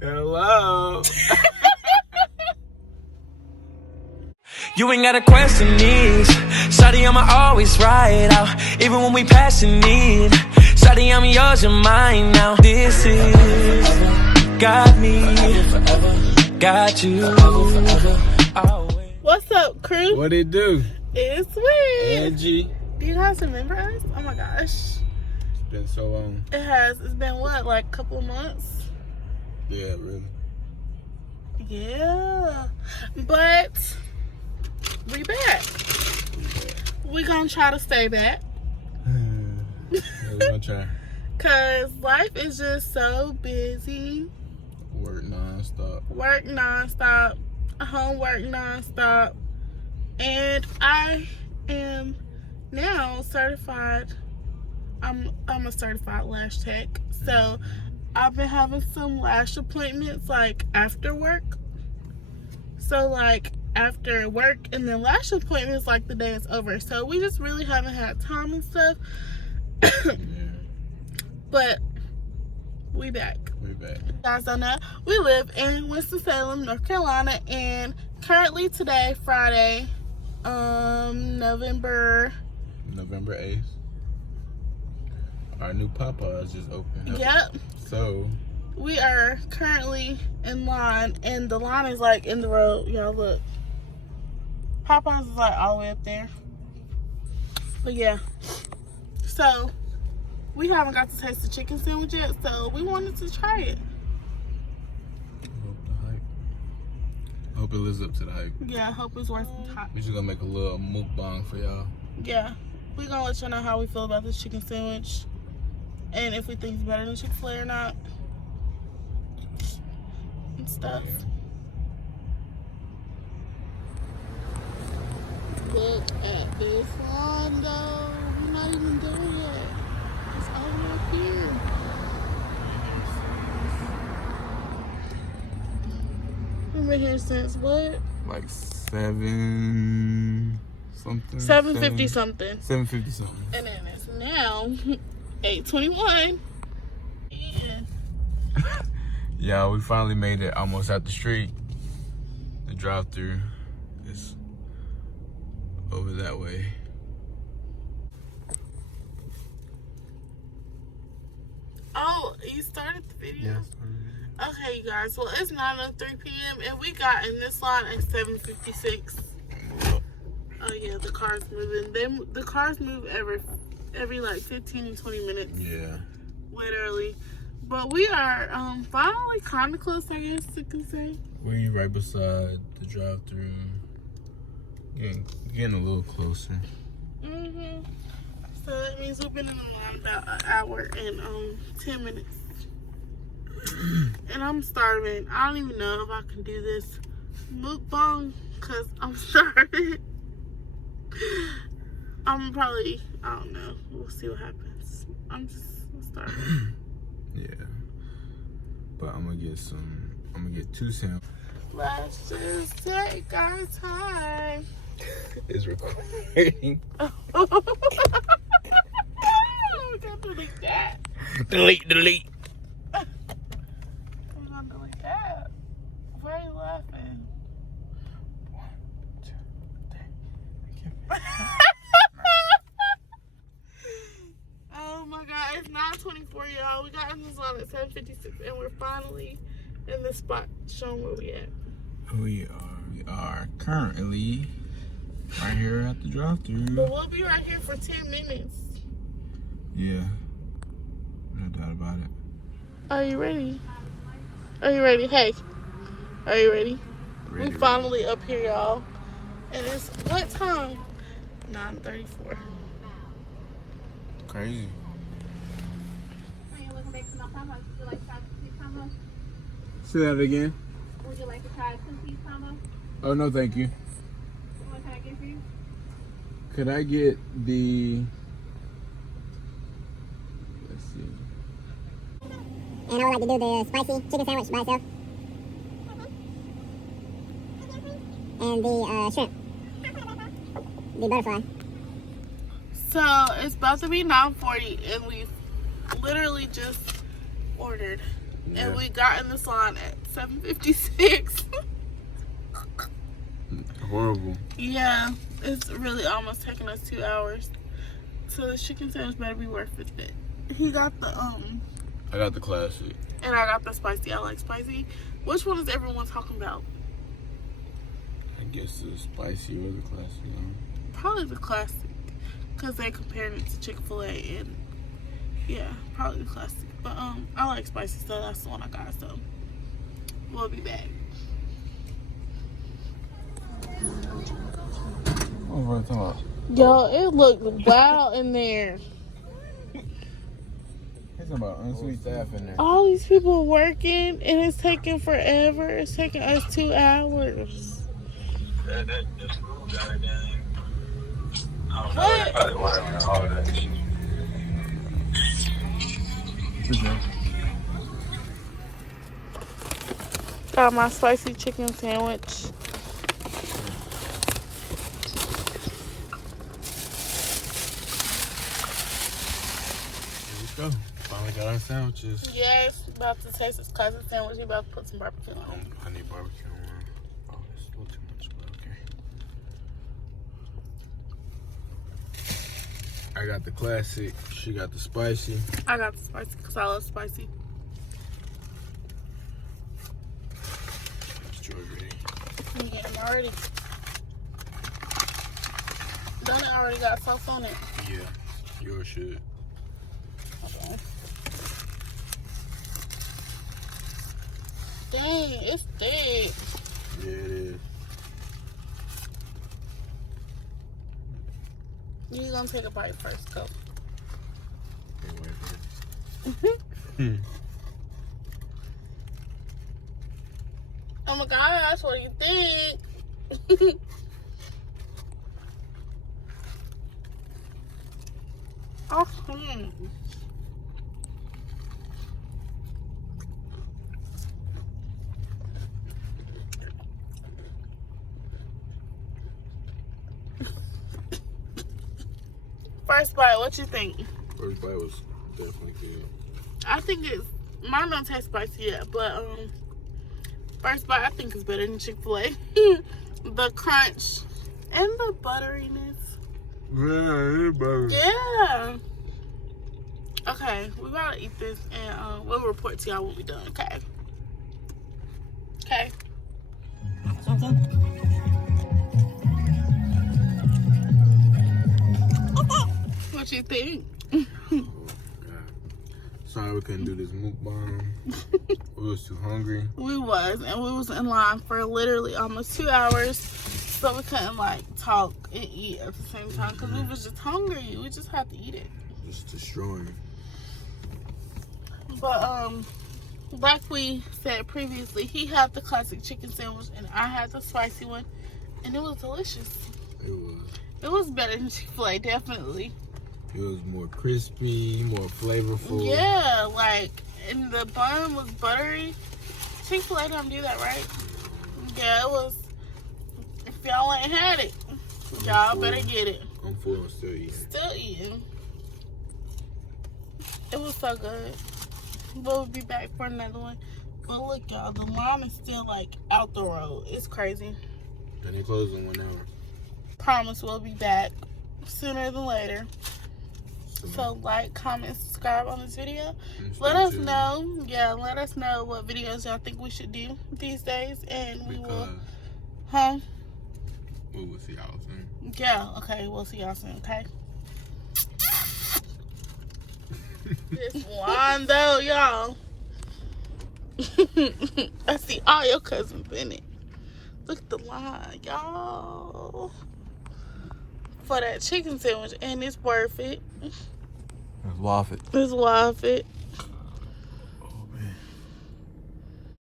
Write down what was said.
Hello. You ain't gotta question these. Shawty, I'ma always ride out, even when we passing need. Shawty, I'm yours, you're mine now. This is got me, got you. Always. What's up, crew? What it do? It's Whit. Angie. Do you guys remember us? Oh my gosh. It's been so long. It has. It's been what, like a couple of months? Yeah, really. Yeah. But we back. We gonna try to stay back. Yeah, we're gonna try. Cause life is just so busy. Work non-stop. Work non-stop. Homework non-stop. And I am now certified. I'm a certified lash tech. So I've been having some lash appointments like after work. So like after work and then lash appointments like the day is over. So we just really haven't had time and stuff. Yeah. But we back. We back. You guys don't know, we live in Winston-Salem, North Carolina, and currently today, Friday, November 8th. Our new Popeyes just opened up. Yep. So We are currently in line, and the line is like in the road. Y'all look. Popeyes is like all the way up there. But yeah. So we haven't got to taste the chicken sandwich yet, so we wanted to try it. hope it lives up to the hype. Yeah, I hope it's worth the hype. We just gonna make a little mukbang for y'all. Yeah. We're gonna let y'all know how we feel about this chicken sandwich. And if we think it's better than Chick-fil-A or not. And stuff. Look at this line though. We're not even there yet. It's all the way up here. We've been here since what? Like 7 something. 7:50 something. 7:50 something. And then it's now 8:21. And Yeah, we finally made it almost out the street. The drive-through is over that way. oh, you started the video? Yes. Okay, you guys. Well, it's 9:03 p.m. and we got in this line at 7:56. Oh yeah, the cars moving. The cars move every like 15 to 20 minutes. Yeah. Literally. But we are finally kind of close, I guess you can say. We right beside the drive-through. Getting a little closer. So that means we've been in the line about an hour and 10 minutes. And I'm starving. I don't even know if I can do this mukbang because I'm starving. I'm probably, I don't know. We'll see what happens. I'm starving. Yeah. But I'm gonna get 2 samples. Let's just take our time. It's recording. We gotta delete that. Delete. We're gonna delete that. Why are you laughing? 1, 2, 3. Oh my god, it's 9:24, y'all. We got in this line at 7:56 and we're finally in this spot showing where we at. We are currently right here at the drive-through. But we'll be right here for 10 minutes. Yeah. No doubt about it. Are you ready? Are you ready? Hey. Are you ready? Ready. We finally up here, y'all. And it's what time? 9:34. Crazy. Say that again. Would you like to try a 2-piece combo? Oh, no, thank you. What can I get for you? Could I get the... Let's see. And I would like to do the spicy chicken sandwich by itself. And the shrimp. The butterfly. So it's about to be 9:40 and we've literally just ordered Yeah. And we got in the salon at 7:56. Horrible. Yeah, it's really almost taking us 2 hours. So the chicken sandwich better be worth it. He got the I got the classic. and I got the spicy. I like spicy. Which one is everyone talking about? I guess the spicy or the classic. Probably the classic, because they compared it to Chick-fil-A, and yeah, probably the classic. But I like spicy, so that's the one I got. So we'll be back. What was I talking about? Yo, it looked wild in there. He's talking about unsweet staff in there. All these people working, and it's taking forever. It's taking us 2 hours. What? Got my spicy chicken sandwich. Go. Finally got our sandwiches. Yes, about to taste this classic sandwich. We about to put some barbecue on it. I need barbecue on one. Oh, that's a little too much, but okay. I got the classic. She got the spicy. I got the spicy because I love spicy. Strawberry. I'm getting them already. Don't it already got sauce on it? Yeah, yours should. Okay. Dang, it's thick. Yeah, it is. You gonna take a bite first, go. Oh my gosh, what do you think? Oh, First bite, what you think? First bite was definitely good. I think mine don't taste spicy yet, but first bite I think is better than Chick-fil-A. The crunch and the butteriness. Yeah, it's better. Yeah. Okay, we gotta eat this and we'll report to y'all when we done, okay? Okay. What you think? Oh, God. Sorry we couldn't do this mukbang. We was too hungry. We was, and we was in line for literally almost 2 hours, so we couldn't like talk and eat at the same time because we was just hungry. We just had to eat it. Just destroying. But like we said previously, he had the classic chicken sandwich and I had the spicy one, and it was delicious. It was. It was better than Chick-fil-A, definitely. It was more crispy, more flavorful. Yeah, like, and the bun was buttery. Chick-fil-A don't do that, right? Yeah, it was. If y'all ain't had it, y'all better get it. I'm full and still eating. Still eating. It was so good. But we'll be back for another one. But look, y'all, the line is still like out the road. It's crazy. And they close in 1 hour. Promise we'll be back sooner than later. So like, comment, subscribe on this video. Let us know. Yeah, let us know what videos y'all think we should do these days, and we will. Huh? We will see y'all soon. Yeah. Okay. We'll see y'all soon. Okay. This line though, y'all. I see all your cousins in it. Look at the line, y'all. For that chicken sandwich, and it's worth it. It's waffle. It's worth it.